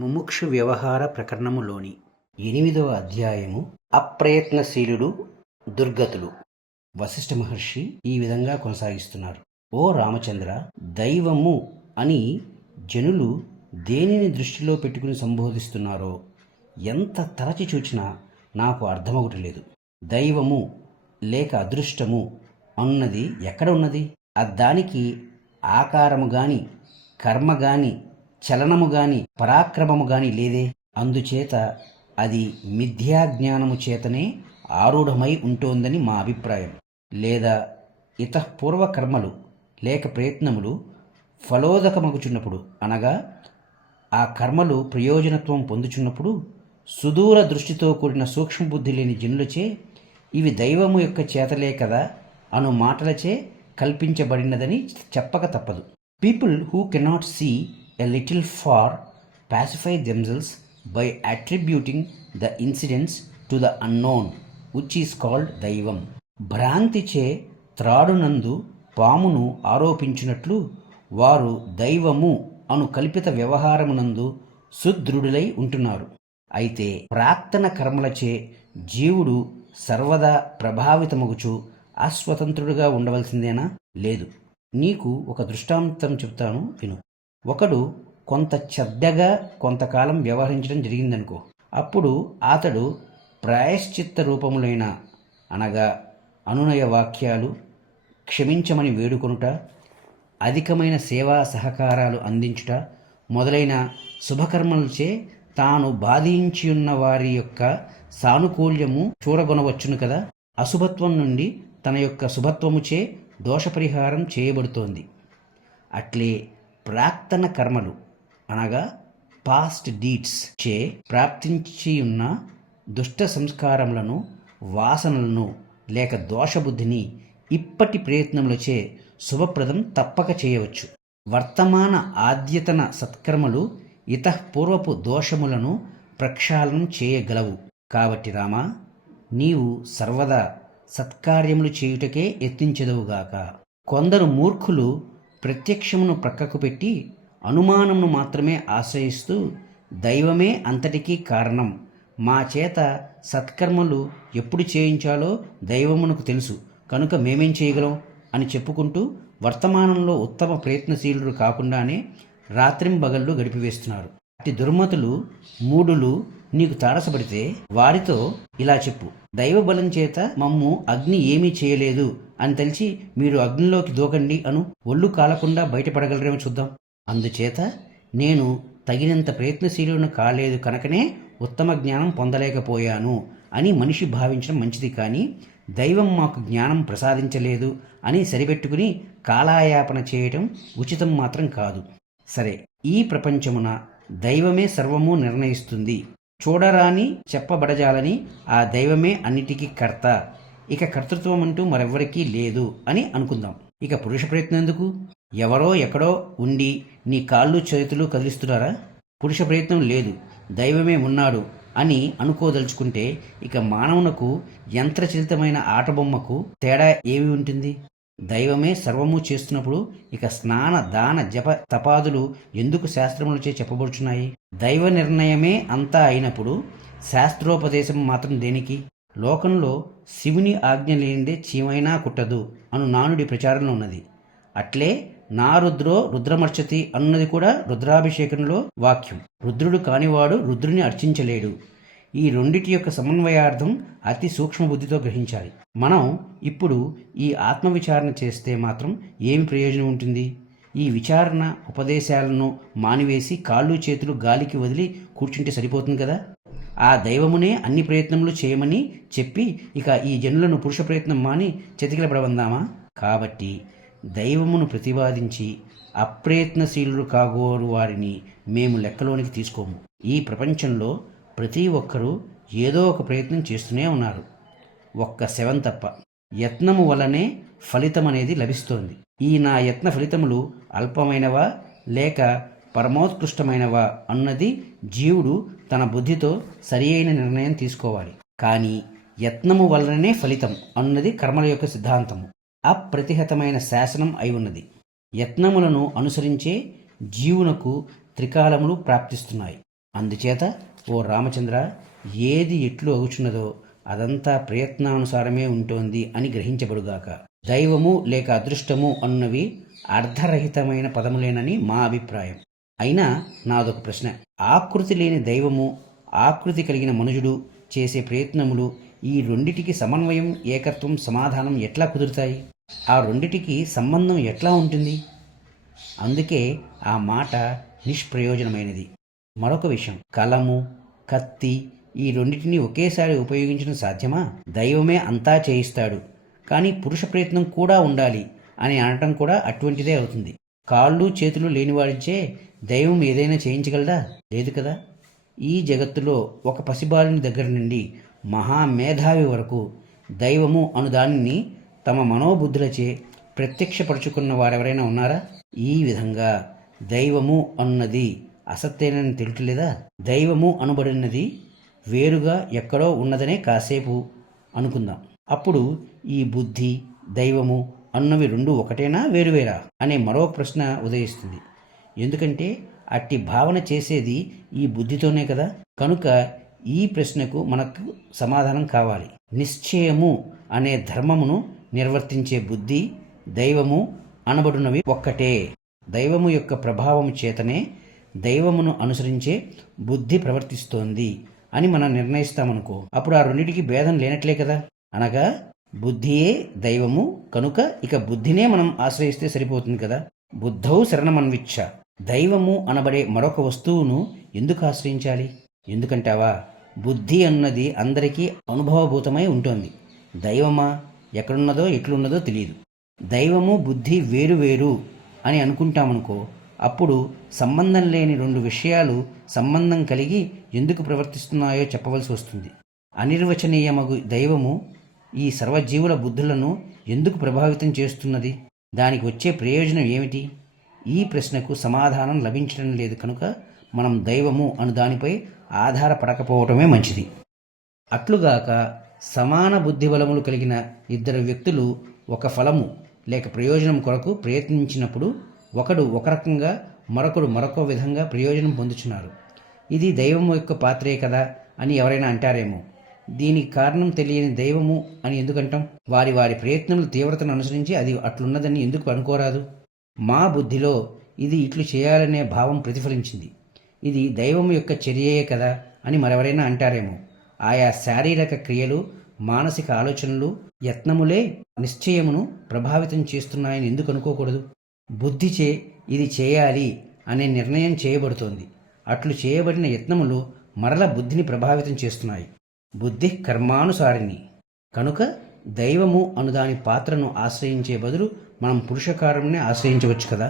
ముముక్షు వ్యవహార ప్రకరణములోని 8వ అధ్యాయము అప్రయత్నశీలుడు దుర్గతులు. వశిష్ఠ మహర్షి ఈ విధంగా కొనసాగిస్తున్నారు. ఓ రామచంద్ర, దైవము అని జనులు దేనిని దృష్టిలో పెట్టుకుని సంబోధిస్తున్నారో ఎంత తరచి చూచినా నాకు అర్థమవుటలేదు. దైవము లేక అదృష్టము అన్నది ఎక్కడ ఉన్నది? దానికి ఆకారము గాని, కర్మ గాని, చలనము గాని, పరాక్రమము గాని లేదే. అందుచేత అది మిథ్యాజ్ఞానము చేతనే ఆరూఢమై ఉంటోందని మా అభిప్రాయం. లేదా ఇతఃపూర్వ కర్మలు లేక ప్రయత్నములు ఫలోదకమగుచున్నప్పుడు, అనగా ఆ కర్మలు ప్రయోజనత్వం పొందుచున్నప్పుడు సుదూర దృష్టితో కూడిన సూక్ష్మబుద్ధి లేని జనులచే ఇవి దైవము యొక్క చేతలే కదా అను మాటలచే కల్పించబడినదని చెప్పక తప్పదు. People who cannot see a little far pacify themselves by attributing the incidents to the unknown, which is called దైవం. భ్రాంతిచే త్రాడునందు పామును ఆరోపించినట్లు వారు దైవము అను కల్పిత వ్యవహారమునందు సుదృఢులై ఉంటున్నారు. అయితే ప్రాక్తన కర్మలచే జీవుడు సర్వదా ప్రభావితమగుచు అస్వతంత్రుడుగా ఉండవలసిందేనా? లేదు. నీకు ఒక దృష్టాంతం చెప్తాను, విను. ఒకడు కొంత చెడ్డగా కొంతకాలం వ్యవహరించడం జరిగిందనుకో. అప్పుడు అతడు ప్రాయశ్చిత్త రూపములైన, అనగా అనునయ వాక్యాలు, క్షమించమని వేడుకొనుట, అధికమైన సేవా సహకారాలు అందించుట మొదలైన శుభకర్మలచే తాను బాధించియున్న వారి యొక్క సానుకూల్యము చూరగొనవచ్చును కదా. అశుభత్వం నుండి తన యొక్క శుభత్వముచే దోషపరిహారం చేయబడుతోంది. అట్లే ప్రాక్తన కర్మలు, అనగా పాస్ట్ డీడ్స్ చే ప్రాప్తించియున్న దుష్ట సంస్కారములను, వాసనలను లేక దోషబుద్ధిని ఇప్పటి ప్రయత్నములచే శుభప్రదం తప్పక చేయవచ్చు. వర్తమాన ఆద్యతన సత్కర్మలు ఇతఃపూర్వపు దోషములను ప్రక్షాళనం చేయగలవు. కాబట్టి రామా, నీవు సర్వదా సత్కార్యములు చేయుటకే యత్నించెదవుగాక. కొందరు మూర్ఖులు ప్రత్యక్షమును ప్రక్కకు పెట్టి అనుమానమును మాత్రమే ఆశ్రయిస్తూ దైవమే అంతటికీ కారణం, మా చేత సత్కర్మలు ఎప్పుడు చేయించాలో దైవమునకు తెలుసు కనుక మేమేం చేయగలం అని చెప్పుకుంటూ వర్తమానంలో ఉత్తమ ప్రయత్నశీలుడు కాకుండానే రాత్రింబగళ్ళు గడిపివేస్తున్నారు. అట్టి దుర్మతులు, మూఢులు నీకు తారసపడితే వారితో ఇలా చెప్పు: దైవ బలం చేత మమ్ము అగ్ని ఏమీ చేయలేదు అని తెలిసి మీరు అగ్నిలోకి దూకండి అను. ఒళ్ళు కాలకుండా బయటపడగలరేమో చూద్దాం. అందుచేత నేను తగినంత ప్రయత్నశీలును కాలేదు కనుకనే ఉత్తమ జ్ఞానం పొందలేకపోయాను అని మనిషి భావించడం మంచిది. కానీ దైవం మాకు జ్ఞానం ప్రసాదించలేదు అని సరిపెట్టుకుని కాలాయాపన చేయటం ఉచితం మాత్రం కాదు. సరే, ఈ ప్రపంచమున దైవమే సర్వము నిర్ణయిస్తుంది, చూడరాని చెప్పబడజాలని ఆ దైవమే అన్నిటికీ కర్త, ఇక కర్తృత్వం అంటూ మరెవ్వరికీ లేదు అని అనుకుందాం. ఇక పురుష ప్రయత్నం ఎందుకు? ఎవరో ఎక్కడో ఉండి నీ కాళ్ళు చేతులు కదిలిస్తున్నారా? పురుష ప్రయత్నం లేదు, దైవమే ఉన్నాడు అని అనుకోదలుచుకుంటే ఇక మానవునకు యంత్రచలితమైన ఆటబొమ్మకు తేడా ఏమి ఉంటుంది? దైవమే సర్వము చేస్తున్నప్పుడు ఇక స్నాన, దాన, జప, తపాదులు ఎందుకు శాస్త్రములచే చెప్పబడుచున్నాయి? దైవ నిర్ణయమే అంతా అయినప్పుడు శాస్త్రోపదేశం మాత్రం దేనికి? లోకంలో శివుని ఆజ్ఞ లేనిదే చీమైనా కుట్టదు అను నానుడి ప్రచారంలో ఉన్నది. అట్లే నా రుద్రో రుద్రమర్చతి అన్నది కూడా రుద్రాభిషేకంలో వాక్యం. రుద్రుడు కానివాడు రుద్రుని అర్చించలేడు. ఈ రెండిటి యొక్క సమన్వయార్థం అతి సూక్ష్మ బుద్ధితో గ్రహించాలి. మనం ఇప్పుడు ఈ ఆత్మవిచారణ చేస్తే మాత్రం ఏమి ప్రయోజనం ఉంటుంది? ఈ విచారణ ఉపదేశాలను మానివేసి కాళ్ళు చేతులు గాలికి వదిలి కూర్చుంటే సరిపోతుంది కదా. ఆ దైవమునే అన్ని ప్రయత్నములు చేయమని చెప్పి ఇక ఈ జనులను పురుష ప్రయత్నం మాని చతికిలపడవందామా? కాబట్టి దైవమును ప్రతిపాదించి అప్రయత్నశీలుడు కాగోరు వారిని మేము లెక్కలోనికి తీసుకోము. ఈ ప్రపంచంలో ప్రతి ఒక్కరూ ఏదో ఒక ప్రయత్నం చేస్తూనే ఉన్నారు, ఒక్క శవం తప్ప. యత్నము వలనే ఫలితం అనేది లభిస్తోంది. ఈ నా యత్న ఫలితములు అల్పమైనవా లేక పరమోత్కృష్టమైనవా అన్నది జీవుడు తన బుద్ధితో సరి అయిన నిర్ణయం తీసుకోవాలి. కానీ యత్నము వలననే ఫలితం అన్నది కర్మల యొక్క సిద్ధాంతము, అప్రతిహతమైన శాసనం అయి ఉన్నది. యత్నములను అనుసరించే జీవునకు త్రికాలములు ప్రాప్తిస్తున్నాయి. అందుచేత ఓ రామచంద్ర, ఏది ఎట్లు అగుచున్నదో అదంతా ప్రయత్నానుసారమే ఉంటోంది అని గ్రహించబడుగాక. దైవము లేక అదృష్టము అన్నవి అర్ధరహితమైన పదములేనని మా అభిప్రాయం. అయినా నాదొక ప్రశ్న. ఆకృతి లేని దైవము, ఆకృతి కలిగిన మనుషుడు చేసే ప్రయత్నములు, ఈ రెండిటికి సమన్వయం, ఏకత్వం, సమాధానం ఎట్లా కుదురుతాయి? ఆ రెండిటికి సంబంధం ఎట్లా ఉంటుంది? అందుకే ఆ మాట నిష్ప్రయోజనమైనది. మరొక విషయం, కలము, కత్తి ఈ రెండింటినీ ఒకేసారి ఉపయోగించడం సాధ్యమా? దైవమే అంతా చేయిస్తాడు, కానీ పురుష ప్రయత్నం కూడా ఉండాలి అని అనటం కూడా అటువంటిదే అవుతుంది. కాళ్ళు చేతులు లేనివాడిచే దైవం ఏదైనా చేయించగలదా? లేదు కదా. ఈ జగత్తులో ఒక పసిబాలుని దగ్గర నుండి మహామేధావి వరకు దైవము అను దానిని తమ మనోబుద్ధులచే ప్రత్యక్షపరుచుకున్న వారెవరైనా ఉన్నారా? ఈ విధంగా దైవము అన్నది అసత్తేనని తెలుటలేదా? దైవము అనబడినది వేరుగా ఎక్కడో ఉన్నదనే కాసేపు అనుకుందాం. అప్పుడు ఈ బుద్ధి, దైవము అన్నవి రెండు ఒకటేనా, వేరువేరా అనే మరో ప్రశ్న ఉదయిస్తుంది. ఎందుకంటే అట్టి భావన చేసేది ఈ బుద్ధితోనే కదా. కనుక ఈ ప్రశ్నకు మనకు సమాధానం కావాలి. నిశ్చయము అనే ధర్మమును నిర్వర్తించే బుద్ధి, దైవము అనబడినవి ఒక్కటే. దైవము యొక్క ప్రభావము చేతనే దైవమును అనుసరించే బుద్ధి ప్రవర్తిస్తోంది అని మనం నిర్ణయిస్తామనుకో, అప్పుడు ఆ రెండింటికి భేదం లేనట్లే కదా. అనగా బుద్ధియే దైవము కనుక ఇక బుద్ధినే మనం ఆశ్రయిస్తే సరిపోతుంది కదా. బుద్ధౌ శరణమన్విచ్చ. దైవము అనబడే మరొక వస్తువును ఎందుకు ఆశ్రయించాలి? ఎందుకంటావా? బుద్ధి అన్నది అందరికీ అనుభవభూతమై ఉంటుంది. దైవమా ఎక్కడున్నదో ఎట్లున్నదో తెలియదు. దైవము బుద్ధి వేరు వేరు అని అనుకుంటామనుకో, అప్పుడు సంబంధం లేని రెండు విషయాలు సంబంధం కలిగి ఎందుకు ప్రవర్తిస్తున్నాయో చెప్పవలసి వస్తుంది. అనిర్వచనీయమగు దైవము ఈ సర్వజీవుల బుద్ధులను ఎందుకు ప్రభావితం చేస్తున్నది? దానికి వచ్చే ప్రయోజనం ఏమిటి? ఈ ప్రశ్నకు సమాధానం లభించడం లేదు. కనుక మనం దైవము అను దానిపై ఆధారపడకపోవటమే మంచిది. అట్లుగాక సమాన బుద్ధి బలములు కలిగిన ఇద్దరు వ్యక్తులు ఒక ఫలము లేక ప్రయోజనం కొరకు ప్రయత్నించినప్పుడు ఒకడు ఒక రకంగా, మరొకడు మరొక విధంగా ప్రయోజనం పొందుచున్నారు. ఇది దైవము యొక్క పాత్రే కదా అని ఎవరైనా అంటారేమో. దీనికి కారణం తెలియని దైవము అని ఎందుకంటాం? వారి వారి ప్రయత్నముల తీవ్రతను అనుసరించి అది అట్లున్నదని ఎందుకు అనుకోరాదు? మా బుద్ధిలో ఇది ఇట్లు చేయాలనే భావం ప్రతిఫలించింది. ఇది దైవము యొక్క చర్యయే కదా అని మరెవరైనా అంటారేమో. ఆయా శారీరక క్రియలు, మానసిక ఆలోచనలు, యత్నములే నిశ్చయమును ప్రభావితం చేస్తున్నాయని ఎందుకు అనుకోకూడదు? బుద్ధిచే ఇది చేయాలి అనే నిర్ణయం చేయబడుతోంది. అట్లు చేయబడిన యత్నములు మరల బుద్ధిని ప్రభావితం చేస్తున్నాయి. బుద్ధి కర్మానుసారిణి కనుక దైవము అనుదాని పాత్రను ఆశ్రయించే బదులు మనం పురుషకారంనే ఆశ్రయించవచ్చు కదా.